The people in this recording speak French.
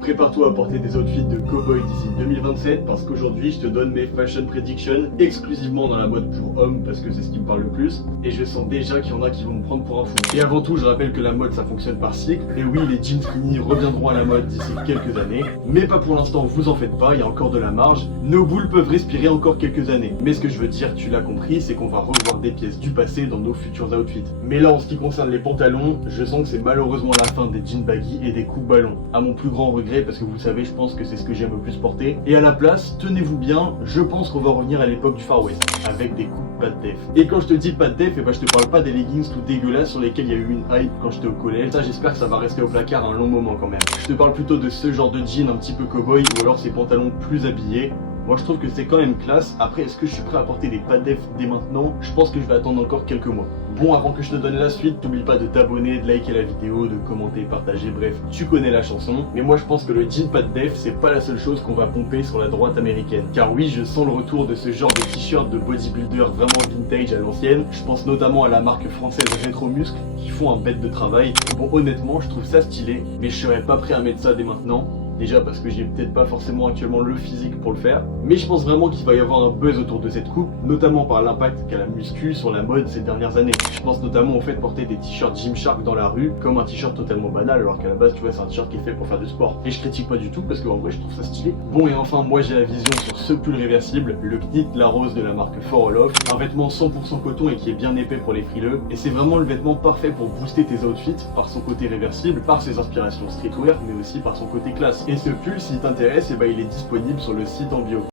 Prépare-toi à porter des outfits de cowboy d'ici 2027 parce qu'aujourd'hui je te donne mes fashion predictions exclusivement dans la mode pour hommes parce que c'est ce qui me parle le plus et je sens déjà qu'il y en a qui vont me prendre pour un fou. Et avant tout je rappelle que la mode ça fonctionne par cycle et oui les jeans skinny reviendront à la mode d'ici quelques années mais pas pour l'instant, vous en faites pas, il y a encore de la marge, nos boules peuvent respirer encore quelques années. Mais ce que je veux dire, tu l'as compris, c'est qu'on va revoir des pièces du passé dans nos futurs outfits. Mais là en ce qui concerne les pantalons, je sens que c'est malheureusement la fin des jeans baggy et des coupes ballons. À mon plus grand regret parce que vous savez, je pense que c'est ce que j'aime le plus porter. Et à la place, tenez-vous bien, je pense qu'on va revenir à l'époque du Far West, avec des coupes pas de def. Et quand je te dis pas de def, je te parle pas des leggings tout dégueulasses sur lesquels il y a eu une hype quand j'étais au collège. Ça j'espère que ça va rester au placard un long moment quand même. Je te parle plutôt de ce genre de jean un petit peu cowboy ou alors ces pantalons plus habillés. Moi je trouve que c'est quand même classe. Après est-ce que je suis prêt à porter des pas de def dès maintenant? Je pense que je vais attendre encore quelques mois. Bon, avant que je te donne la suite, n'oublie pas de t'abonner, de liker la vidéo, de commenter, partager, bref, tu connais la chanson. Mais moi je pense que le jean pas de def c'est pas la seule chose qu'on va pomper sur la droite américaine. Car oui, je sens le retour de ce genre de t-shirt de bodybuilder vraiment vintage à l'ancienne. Je pense notamment à la marque française Retro Muscle qui font un bête de travail. Bon honnêtement je trouve ça stylé, mais je serais pas prêt à mettre ça dès maintenant. Déjà parce que j'ai peut-être pas forcément actuellement le physique pour le faire. Mais je pense vraiment qu'il va y avoir un buzz autour de cette coupe, notamment par l'impact qu'a la muscu sur la mode ces dernières années. Je pense notamment au fait de porter des t-shirts Gymshark dans la rue, comme un t-shirt totalement banal, alors qu'à la base tu vois c'est un t-shirt qui est fait pour faire du sport. Et je critique pas du tout parce qu'en vrai je trouve ça stylé. Bon et enfin moi j'ai la vision sur ce pull réversible, le Knit La Rose de la marque For All Off. Un vêtement 100% coton et qui est bien épais pour les frileux. Et c'est vraiment le vêtement parfait pour booster tes outfits par son côté réversible, par ses inspirations streetwear, mais aussi par son côté classe. Et ce pull, s'il t'intéresse, il est disponible sur le site en bio.